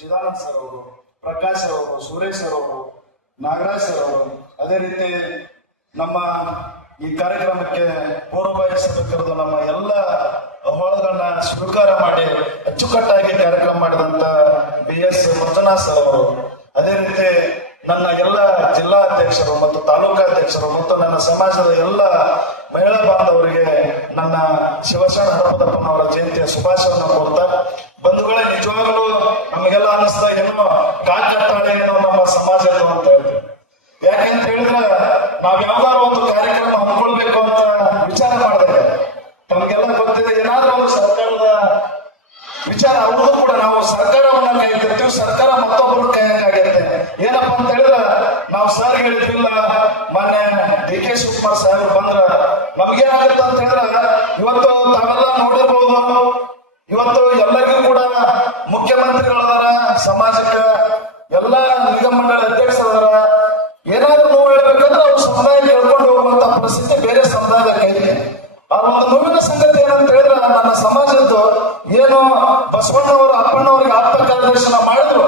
Chidanand sir ಅವರು, Prakash sir ಅವರು, Suresh sir ಅವರು, ನಾಗರಾಜ್ ಸರ್ ಅವರು, ಅದೇ ರೀತಿ ನಮ್ಮ ಈ ಕಾರ್ಯಕ್ರಮಕ್ಕೆ ಪೂರ್ವಭಾವಿಸಬೇಕಿರೋದು ನಮ್ಮ ಎಲ್ಲ ಅಹವಾಲುಗಳನ್ನ ಸ್ವೀಕಾರ ಮಾಡಿ ಅಚ್ಚುಕಟ್ಟಾಗಿ ಕಾರ್ಯಕ್ರಮ ಮಾಡಿದಂತ BS ಮಂಜುನಾಥ್ ಸರ್ ಅವರು, ಅದೇ ರೀತಿ ನನ್ನ ಎಲ್ಲ ಜಿಲ್ಲಾಧ್ಯಕ್ಷರು ಮತ್ತು ತಾಲೂಕಾಧ್ಯಕ್ಷರು ಮತ್ತು ನನ್ನ ಸಮಾಜದ ಎಲ್ಲ ಮಹಿಳಾ ಬಾಂಧವರಿಗೆ ನನ್ನ ಶಿವಶರಣ ಹರಪದಪ್ಪನವರ ಜಯಂತಿಯ ಶುಭಾಶಯವನ್ನು ಕೋರ್ತಾ, ಬಂಧುಗಳೇ, ನಿಜವಾಗಲೂ ನಮಗೆಲ್ಲ ಅನಿಸ್ತಾ ಏನೋ ಕಾಕತ್ತಾಳೆ ಏನೋ ನಮ್ಮ ಸಮಾಜದ್ದು ಅಂತ ಹೇಳ್ತೀವಿ. ಯಾಕೆಂತ ಹೇಳಿದ್ರೆ ನಾವ್ ಯಾವ್ದಾದ್ರು ಒಂದು ಕಾರ್ಯಕ್ರಮ ಹಮ್ಮಿಕೊಳ್ಬೇಕು ಅಂತ ವಿಚಾರ ಮಾಡಿದಾಗ ತಮಗೆಲ್ಲ ಗೊತ್ತಿದೆ, ಏನಾದ್ರೂ ಒಂದು ಸರ್ಕಾರದ ವಿಚಾರ ಅವ್ರದ್ದು ಕೂಡ ನಾವು ಸರ್ಕಾರವನ್ನ ಕೈಗೊಳ್ತೀವಿ, ಸರ್ಕಾರ ಮತ್ತೊಬ್ಬರು ಕೈಯಾಗುತ್ತೆ. ಏನಪ್ಪಾ ಅಂತ ಹೇಳಿದ್ರೆ ನಾವು ಸರ್ ಹೇಳಿದ್ವಿಲ್ಲ, ಮೊನ್ನೆ DK ಶಿವಕುಮಾರ್ ಸಾಹೇಬರು ಬಂದ್ರ ನಮ್ಗೇನಾಗುತ್ತೆ ಅಂತ ಹೇಳಿದ್ರೆ, ಇವತ್ತು ತಾವೆಲ್ಲ ನೋಡಿರ್ಬೋದು, ಇವತ್ತು ಎಲ್ಲರಿಗೂ ಕೂಡ ಮುಖ್ಯಮಂತ್ರಿಗಳದಾರ, ಸಮಾಜಕ್ಕೆ ಎಲ್ಲ ನಿಗಮ ಮಂಡಳಿ ಅಧ್ಯಕ್ಷರದಾರ, ಏನಾದ್ರೂ ನೋವು ಹೇಳ್ಬೇಕಂದ್ರೆ ಅವ್ರು ಸಮುದಾಯಕ್ಕೆ ಹೇಳ್ಕೊಂಡು ಹೋಗುವಂತ ಪರಿಸ್ಥಿತಿ ಬೇರೆ ಸಮುದಾಯದ ಕೈಗೆ. ಆ ಒಂದು ನೋವಿನ ಸಂಗತಿ ಏನಂತ ಹೇಳಿದ್ರೆ, ನನ್ನ ಸಮಾಜದ್ದು ಏನು ಬಸವಣ್ಣವರು ಅಪ್ಪಣ್ಣವರಿಗೆ ಆಪ್ತ ಕಾರ್ಯದರ್ಶನ ಮಾಡಿದ್ರು,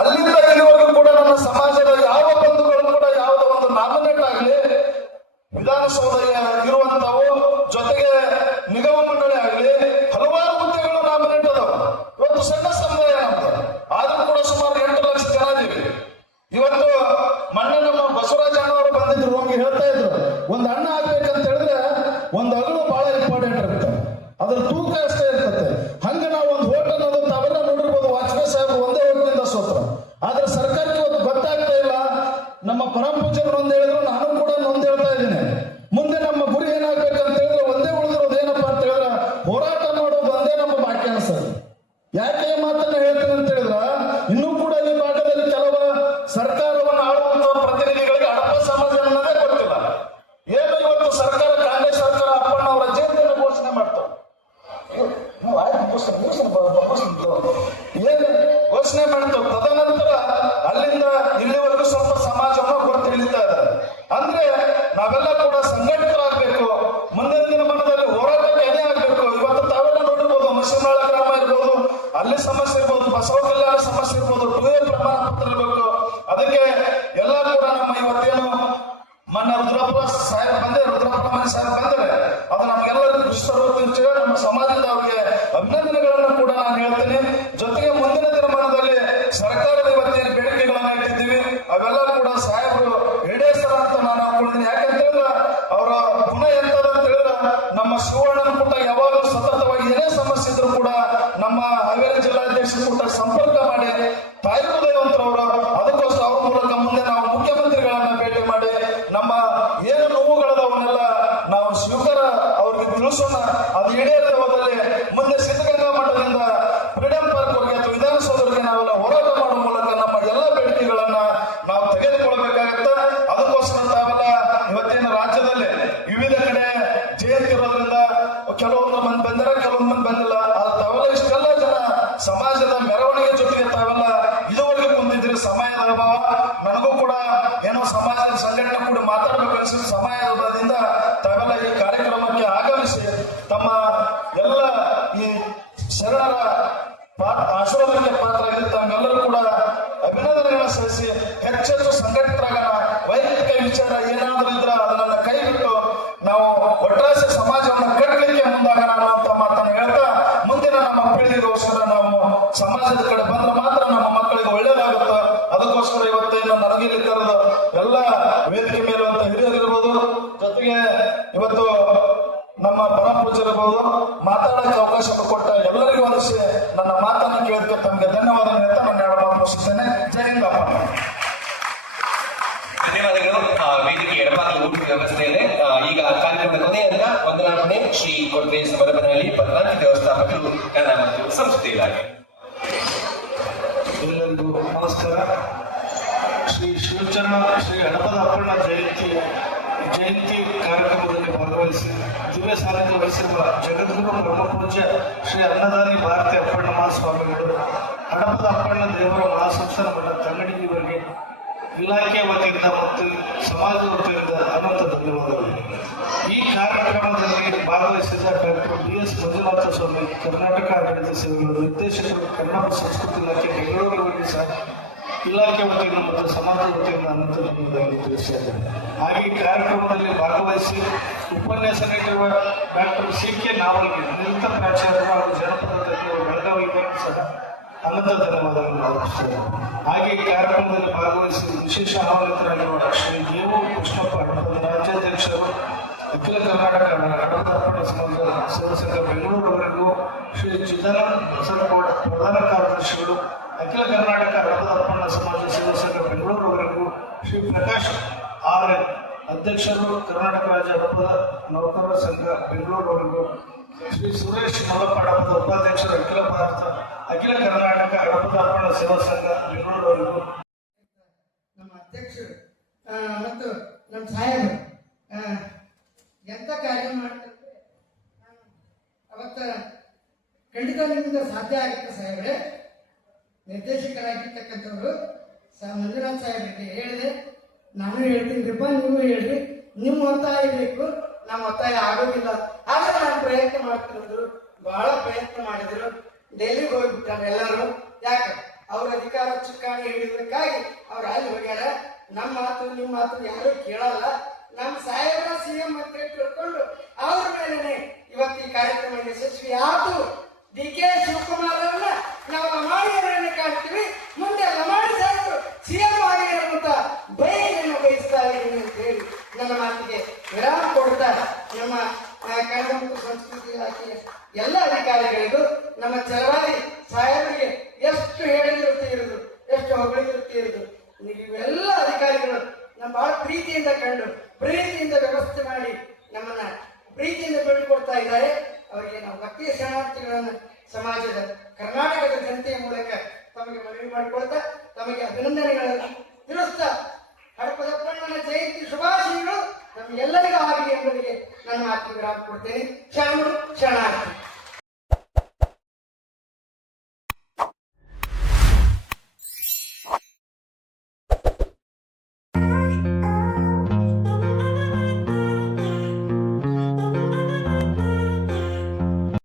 ಅಲ್ಲಿಂದ ಇಲ್ಲಿವರೆಗೂ ಕೂಡ ನನ್ನ ಸಮಾಜದ ಯಾವ ಬಂಧುಗಳು ಕೂಡ ಯಾವುದೋ ಒಂದು ನಾಮಿನೇಟ್ ಆಗಲಿ, ವಿಧಾನಸೌಧ ಇರುವಂತವು ಜೊತೆಗೆ ನಿಗಮ ಮಂಡಳಿ ಆಗಲಿ, ಹಲವಾರು ಹುದ್ದೆಗಳು ನಾಮಿನೇಟ್ ಅದಾವ. ಇವತ್ತು ಸಣ್ಣ ಸಮುದಾಯ ಅಂತ ಆದ್ರೂ ಕೂಡ ಸುಮಾರು 8 ಲಕ್ಷ ಜನ ಇದೀವಿ. ಇವತ್ತು ಮೊನ್ನೆ ನಮ್ಮ ಬಸವರಾಜ ಅಣ್ಣವರು ಬಂದಿದ್ರು, ನಮ್ಗೆ ಹೇಳ್ತಾ ಇದ್ರು, ಒಂದು ಅಣ್ಣ ಆಗ್ಬೇಕಂತ ಹೇಳಿದ್ರೆ ಒಂದು ಅಗಳು ಬಹಳ ಇಂಪಾರ್ಟೆಂಟ್ ಇರುತ್ತೆ, ಅದ್ರ ತೂಕ ಅಷ್ಟೇ ಇರ್ತದೆ. ಹಂಗ ನಾವು ಒಂದು ಹೋಟೆಲ್ ಅನ್ನೋದು ತಾವೆಲ್ಲ ನೋಡಿರ್ಬೋದು, ವಾಜಪೇಯಿ ಸಾಹೇಬರು ಒಂದೇ ಹೋಟೆಲಿಂದ ಸೋತ್ರ. ಆದ್ರೆ ಸರ್ಕಾರಕ್ಕೆ ಇವತ್ತು ಗೊತ್ತಾಗ್ತಾ ಇಲ್ಲ. ನಮ್ಮ ಪರಮ ಪೂಜ್ಯರು ಒಂದ್ ಹೇಳಿದ್ರು, ನಾನು ಕೂಡ ಒಂದ್ ಹೇಳ್ತಾ ಇದ್ದೀನಿ, ಮುಂದೆ ನಮ್ಮ ಗುರಿ ಏನಾಗ್ಬೇಕಂತ ಹೇಳಿದ್ರೆ ಒಂದೇ ಉಳಿದಿರೋದು ಏನಪ್ಪಾ ಅಂತ ಹೇಳಿದ್ರೆ ಹೋರಾಟ ಮಾಡೋದು ಒಂದೇ ನಮ್ಮ ಬಾಕಿ ಅನ್ಸದು. ಯಾಕೆ ಈ ಮಾತನ್ನ ಹೇಳ್ತೀನಿ ಅಂತ ಹೇಳಿದ್ರ, ಇನ್ನೂ ಕೂಡ ಈ ಭಾಗದಲ್ಲಿ ಕೆಲವು ಸರ್ಕಾರವನ್ನು ಆಳುವಂತ ಪ್ರತಿನಿಧಿಗಳಿಗೆ ಹಡಪ ಸಮಾಜ ಅನ್ನೋದೇ ಗೊತ್ತಿಲ್ಲ. ಏನು ಇವತ್ತು ಸರ್ಕಾರ, ಕಾಂಗ್ರೆಸ್ ಸರ್ಕಾರ ಅಪ್ಪಣ್ಣ ಅವರ ಜಯಂತಿಯನ್ನು ಘೋಷಣೆ ಮಾಡ್ತಾರೆ. ಏನು ಘೋಷಣೆ ಮಾಡ್ತೇವೆ, ತದನಂತರ ಅಲ್ಲಿಂದ ಇಲ್ಲಿವರೆಗೂ ಸ್ವಲ್ಪ ಸಮಾಜವನ್ನು ಕೊರತೆ ಇಳಿತಾ ಇದ್ದಾರೆ. ಅಂದ್ರೆ ನಾವೆಲ್ಲ ಕೂಡ ಸಂಘಟಿತರಾಗಬೇಕು, ಮುಂದಿನ ದಿನಮಾನದಲ್ಲಿ ಹೋರಾಟಕ್ಕೆ ಏನೇ ಆಗ್ಬೇಕು. ಇವತ್ತು ತಾವೆಲ್ಲ ನೋಡಿರ್ಬೋದು, ಮಸೀನಾಳ ಗ್ರಾಮ ಇರ್ಬೋದು, ಅಲ್ಲಿ ಸಮಸ್ಯೆ ಇರ್ಬೋದು, ಬಸವ ಕಲ್ಯಾಣ ಸಮಸ್ಯೆ ಇರ್ಬೋದು, 2A ಪ್ರಮಾಣ ಪತ್ರ ಇರಬೇಕು. ಅದಕ್ಕೆ ಎಲ್ಲ ಕೂಡ ನಮ್ಮ ಇವತ್ತೇನು ಮೊನ್ನೆ ರುದ್ರಪ್ಪ ಸಾಹೇಬ್ ಬಂದೆ, ರುದ್ರಪ್ಪ ಮನೆ ಸಾಹೇಬ್ ಬಂದರೆ ಅದು ನಮ್ಗೆಲ್ಲರಿಗೂ ಖುಷಿ ತರುವಂತ ನಮ್ಮ ಸಮಾಜದ ಅವ್ರಿಗೆ ಅಭಿನಂದನೆಗಳನ್ನು ಕೂಡ ನಾನು ಹೇಳ್ತೇನೆ. ಜೊತೆಗೆ ಮುಂದಿನ ದಿನಮಾನದಲ್ಲಿ ಸರ್ಕಾರದ ಇವತ್ತೇನು ಬೇಡಿಕೆಗಳನ್ನ ಇಟ್ಟಿದ್ದೀವಿ ಅವೆಲ್ಲ ಕೂಡ ಸಾಹೇಬರು ಈಡೇರಿಸ್ತಾರ ಅಂತ ನಾನು ಅನ್ಕೊಂಡಿದ್ದೀನಿ. ಯಾಕಂತ ಹೇಳಿದ್ರೆ ಅವರ ಗುಣ ಎಂತದ ಅಂತ ಹೇಳಿದ್ರೆ, ನಮ್ಮ ಶಿವಣ್ಣನ ಕೂಟ ಯಾವಾಗಲೂ ಸತತವಾಗಿ ಏನೇ ಸಮಸ್ಯೆ ಇದ್ರು ಕೂಡ ನಮ್ಮ ಹಾವೇರಿ ಜಿಲ್ಲಾಧ್ಯಕ್ಷರ ಕೂಟ ಸಂಪರ್ಕ ಮಾಡಿ ತಾಯಿ ಹೃದಯವಂತರವರು. ಅದಕ್ಕೋಸ್ಕರ ಅವ್ರ ಮೂಲಕ ಮುಂದೆ ನಾವು ಮುಖ್ಯಮಂತ್ರಿಗಳನ್ನ ಭೇಟಿ ಮಾಡಿ ನಮ್ಮ ಏನು ನೋವುಗಳದವನ್ನೆಲ್ಲ ನಾವು ಸ್ವೀಕಾರ ಅವ್ರಿಗೆ ತಿಳಿಸೋಣ. ಅದು ಈಡೇರಿದ ಹೋದಲ್ಲಿ ಮುಂದೆ ಸಿದ್ಧಗಂಗಾ ಮಠದಿಂದ ಫ್ರೀಡಂ ಪಾರ್ಕ್ ವರೆಗೆ ಅಥವಾ ವಿಧಾನಸೌಧಕ್ಕೆ ನಾವೆಲ್ಲ ಹೋರಾಟ ಮಾಡುವ ಮೂಲಕ ನಮ್ಮ ಎಲ್ಲ ಬೇಡಿಕೆಗಳನ್ನ ನಾವು ತೆಗೆದುಕೊಳ್ಬೇಕಾಗತ್ತೆ. ಅದಕ್ಕೋಸ್ಕರ ತಾವೆಲ್ಲ ಇವತ್ತಿನ ರಾಜ್ಯದಲ್ಲಿ ವಿವಿಧ ಕಡೆ ಜಯಂತಿ ಇರೋದ್ರಿಂದ ಕೆಲವೊಂದು ಮಂದಿ ಬಂದರೆ ಕೆಲವೊಂದು ಮಂದಿ ಬಂದಿಲ್ಲ. ಆದ್ರೆ ತಾವೆಲ್ಲ ಇಷ್ಟೆಲ್ಲ ಜನ ಸಮಾಜದ ಮೆರವಣಿಗೆ ಜೊತೆಗೆ ತಾವೆಲ್ಲ ಇದುವರೆಗೆ ಕುಂತಿದ್ರೆ ಸಮಯದ ಅಭಾವ. ನನಗೂ ಕೂಡ ಏನೋ ಸಮಾಜದ ಸಂಘಟನೆ ಕೂಡ ಮಾತಾಡಬೇಕು ಅನಿಸಿದ ಸಮಯದಿಂದ ತಾವೆಲ್ಲ ಈ ಕಾರ್ಯಕ್ರಮಕ್ಕೆ ಆಗಮಿಸಿ ತಮ್ಮ ಎಲ್ಲ ಈ ಶರಣರ ಆಶೀರ್ವಾದಕ್ಕೆ ಪಾತ್ರರಾಗಿದ್ದು ತಮ್ಮೆಲ್ಲರೂ ಕೂಡ ಅಭಿನಂದನೆಗಳನ್ನ ಸಲ್ಲಿಸಿ ಹೆಚ್ಚೆಚ್ಚು ಸಂಘಟಿತರಾಗೋಣ. ವೈಯಕ್ತಿಕ ವಿಚಾರ ಏನಾದರೂ ಇದ್ರೆ ಅದನ್ನ ಕೈ ಬಿಟ್ಟು ನಾವು ಒಟ್ಟಾರೆ ಸಮಾಜವನ್ನು ಕಟ್ಟಲಿಕ್ಕೆ ಮುಂದಾಗೋಣ ಅನ್ನುವಂತ ಮಾತನ್ನು ಹೇಳ್ತಾ, ಮುಂದಿನ ನಮ್ಮ ಪೀಳಿಗೆಗೋಸ್ಕರ ನಾವು ಸಮಾಜದ ಕಡೆ ಬಂದ್ರೆ ಮಾತ್ರ ನಮ್ಮ ಮಕ್ಕಳಿಗೆ ಒಳ್ಳೇದಾಗುತ್ತೆ. ಅದಕ್ಕೋಸ್ಕರ ಇವತ್ತೇನು ನನಗೆ ಇಲ್ಲಿ ಕರೆದು ಎಲ್ಲ ವೇದಿಕೆ ಮೇಲುವಂತ ಹಿರಿಯರಿರ್ಬೋದು, ಜೊತೆಗೆ ಇವತ್ತು ನಮ್ಮ ಪರಮ ಪೂಜ್ಯರಿರ್ಬೋದು, ಮಾತಾಡೋಕೆ ಅವಕಾಶ ಕೊಟ್ಟ ಎಲ್ಲರಿಗೂ ಒಂದಿಸಿ ನನ್ನ ಮಾತನ್ನು ಕೇಳಿದ್ರೆ ತಮಗೆ ಧನ್ಯವಾದ ಹೇಳ್ತಾ ನಾನು 2 ಮಾತು ಮುಗಿಸ್ತೇನೆ. ಜೈ ಹಿಂದ್ ಅಪ್ಪ. ಧನ್ಯವಾದಗಳು. ವೇದಿಕೆ ಎಡಭಾಗದ ಊಟ ವ್ಯವಸ್ಥೆ ಇದೆ. ಈಗ ಕಾರ್ಯಕ್ರಮದ ಕೊನೆಯಿಂದ ವಂದನಾರ್ಪಣೆ ಶ್ರೀ ಕೊಟ್ರೆ ಸಮರಬನಹಳ್ಳಿ ಪದ್ಮಾವತಿ ದೇವಸ್ಥಾಪಕರು ಕನ್ನಡ ಮತ್ತು ಸಂಸ್ಕೃತಿ ಇಲಾಖೆ. ಎಲ್ಲರಿಗೂ ನಮಸ್ಕಾರ. ಶ್ರೀ ಶಿವಚರಣ ಶ್ರೀ ಹಡಪದ ಅಪ್ಪಣ್ಣ ಜಯಂತಿ ಕಾರ್ಯಕ್ರಮದಲ್ಲಿ ಭಾಗವಹಿಸಿ ದಿವ್ಯ ಸಾನ್ನಿಧ್ಯ ವಹಿಸಿರುವ ಜಗದ್ಗುರು ಬ್ರಹ್ಮಪೂಜ್ಯ ಶ್ರೀ ಅನ್ನದಾನಿ ಭಾರತಿ ಅಪ್ಪಣ್ಣ ಮಹಾಸ್ವಾಮಿಗಳು, ಹಡಪದ ಅಪ್ಪಣ್ಣ ದೇವರ ಮಹಾಸಂಸ್ಥಾನ ಮಠ ತಂಗಡಿಯವರಿಗೆ ಇಲಾಖೆ ವತಿಯಿಂದ ಮತ್ತು ಸಮಾಜದ ವತಿಯಿಂದ ಅನಂತ ಧನ್ಯವಾದಗಳು. ಈ ಕಾರ್ಯಕ್ರಮದಲ್ಲಿ ಭಾಗವಹಿಸಿದ ಡಾಕ್ಟರ್ BS ಮಂಜುನಾಥ ಸ್ವಾಮಿ, ಕರ್ನಾಟಕ ಆಡಳಿತ ಸೇವೆಗಳ ನಿರ್ದೇಶಕರು, ಕನ್ನಡ ಸಂಸ್ಕೃತಿ ಇಲಾಖೆ, ಬೆಂಗಳೂರು ಹೋಗಿ ಸರ್ ಇಲಾಖೆ ವತಿಯಿಂದ ಮತ್ತು ಸಮಾಜದ ವತಿಯಿಂದ ಅನಂತ ಧನ್ಯವಾದಗಳು ತಿಳಿಸಿದ್ದಾರೆ. ಹಾಗೆ ಈ ಕಾರ್ಯಕ್ರಮದಲ್ಲಿ ಭಾಗವಹಿಸಿ ಉಪನ್ಯಾಸ ನೀಡಿರುವ ಡಾಕ್ಟರ್ CK ನಾವಲ್ಗೆ, ನಿವೃತ್ತ ಪ್ರಾಚಾರ್ಯರು ಹಾಗೂ ಜನಪದ ತಜ್ಞರು, ಬೆಳಗಾವಿ ವಿಭಾಗ ಸಹ ಅನಂತ ಧನ್ಯವಾದಗಳನ್ನು ಅರ್ಪಿಸುತ್ತಾರೆ. ಹಾಗೆ ಈ ಕಾರ್ಯಕ್ರಮದಲ್ಲಿ ಭಾಗವಹಿಸಿ ವಿಶೇಷ ಆಹ್ವಾನಿತರಾಗಿರುವ ಶ್ರೀ ದೇವು ಕೃಷ್ಣಪ್ಪ ಹಡಪದ ರಾಜ್ಯಾಧ್ಯಕ್ಷರು, ಅಖಿಲ ಕರ್ನಾಟಕ ಹಡಪದ ಸಮಾಜ ಸೇವಾ ಸಂಘ ಬೆಂಗಳೂರವರೆಗೂ, ಶ್ರೀ ಚಿದಾನಂದ ಬಸರಗೌಡ ಪ್ರಧಾನ ಕಾರ್ಯದರ್ಶಿಗಳು, ಅಖಿಲ ಕರ್ನಾಟಕ ಹಡಪದ ಸಮಾಜ ಸೇವಾ ಸಂಘ ಬೆಂಗಳೂರವರೆಗೂ, ಶ್ರೀ ಪ್ರಕಾಶ್ ಆರ್ ಅಧ್ಯಕ್ಷರು, ಕರ್ನಾಟಕ ರಾಜ್ಯ ಹಡಪದ ನೌಕರರ ಸಂಘ ಬೆಂಗಳೂರವರೆಗೂ, ಶ್ರೀ ಸುರೇಶ್ ಮಲ್ಲಪ್ಪ ಹಡಪದ ಉಪಾಧ್ಯಕ್ಷರು, ಅಖಿಲ ಕರ್ನಾಟಕ ಹಡಪದ ಸೇವಾ ಸಂಘ ಬೆಂಗಳೂರವರೆಗೂ. ನಮ್ಮ ಅಧ್ಯಕ್ಷರು ಮತ್ತು ನಮ್ಮ ಸಾಹೇಬರು ಎಂತ ಕಾರ್ಯ ಮಾಡ್ತಾರೆ ಅವತ್ತ ಖಂಡಿತ ನಿಮ್ಮಿಂದ ಸಾಧ್ಯ ಆಗುತ್ತೆ ಸಾಹೇಬ್ರೆ. ನಿರ್ದೇಶಕರಾಗಿರ್ತಕ್ಕಂಥವ್ರು ಮಂಜುನಾಥ್ ಸಾಹೇಬ್ರಿಗೆ ಹೇಳಿದೆ, ನಾನು ಹೇಳ್ತೀನಿಪ್ಪ, ನೀವು ಹೇಳ್ರಿ, ನಿಮ್ಮ ಒತ್ತಾಯ ಬೇಕು, ನಮ್ಮ ಒತ್ತಾಯ ಆಗೋದಿಲ್ಲ. ಆದ್ರೆ ನಾನು ಪ್ರಯತ್ನ ಮಾಡ್ತಿರೋದು, ಬಹಳ ಪ್ರಯತ್ನ ಮಾಡಿದ್ರು. ಡೆಲ್ಲಿಗೆ ಹೋಗ್ಬಿಟ್ಟಾರೆ ಎಲ್ಲರೂ. ಯಾಕೆ? ಅವ್ರ ಅಧಿಕಾರ ಚುಕ್ಕಾಣಿ ಹಿಡಿಯೋದಕ್ಕಾಗಿ ಅವ್ರು ಅಲ್ಲಿ ಹೋಗ್ಯಾರ. ನಮ್ಮ ಮಾತು ನಿಮ್ಮ ಮಾತು ಯಾರು ಕೇಳಲ್ಲ. ನಮ್ಮ ಸಾಹೇಬರ CM ಅಂತ ತಿಳ್ಕೊಂಡು ಅವ್ರ ಮೇಲೆನೆ ಇವತ್ತು ಈ ಕಾರ್ಯಕ್ರಮ ಯಶಸ್ವಿ ಆಯ್ತು. DK ಶಿವಕುಮಾರ್ ಅವ್ರನ್ನ ನಾವು ಲಮಾಡಿಯವರನ್ನ ಕಾಣ್ತೀವಿ, ಮುಂದೆ ಲಮಾಡಿ ಸಾಯ್ತು CM ಆಗಿರುವಂತ ಬಯಕೆಯನ್ನು ಬಯಸ್ತಾ ಇದ್ದೀನಿ ಅಂತ ಹೇಳಿ ನನ್ನ ಮಾತಿಗೆ ವಿರಾಮ ಕೊಡ್ತಾ ನಮ್ಮ ಕನ್ನಡ ಮತ್ತು ಸಂಸ್ಕೃತಿ ಇಲಾಖೆಯ ಎಲ್ಲ ಅಧಿಕಾರಿಗಳಿಗೂ, ನಮ್ಮ ಚಲವಾದಿ ಸಾಹೇಬರಿಗೆ ಎಷ್ಟು ಹೇಳಿದಿರುತ್ತೀರುದು, ಎಷ್ಟು ಹೊಗಳಿದಿರುತ್ತೀರುದು, ನೀವೆಲ್ಲ ಅಧಿಕಾರಿಗಳು ನಮ್ಮ ಬಹಳ ಪ್ರೀತಿಯಿಂದ ಕಂಡು ಪ್ರೀತಿಯಿಂದ ವ್ಯವಸ್ಥೆ ಮಾಡಿ ನಮ್ಮನ್ನ ಪ್ರೀತಿಯಿಂದ ಬೆಳೆಕೊಡ್ತಾ ಇದ್ದಾರೆ. ಅವರಿಗೆ ನಾವು ಭಕ್ತಿಯ ಶರಣಾರ್ಥಿಗಳನ್ನು ಸಮಾಜದ ಕರ್ನಾಟಕದ ಜನತೆಯ ಮೂಲಕ ತಮಗೆ ಮನವಿ ಮಾಡಿಕೊಳ್ತಾ ತಮಗೆ ಅಭಿನಂದನೆಗಳನ್ನು ತಿಳಿಸ್ತಾ ಹಡಪದಪ್ಪಣ್ಣನ ಜಯಂತಿ ಶುಭಾಶಯಗಳು ನಮಗೆಲ್ಲರಿಗೂ ಆಗಲಿ ಎಂಬುದಕ್ಕೆ ನನ್ನ ಮಾತಿಗೆ ವಿರಾಮ ಕೊಡ್ತೇನೆ. ಶರಣು ಶರಣಾರ್ಥಿ.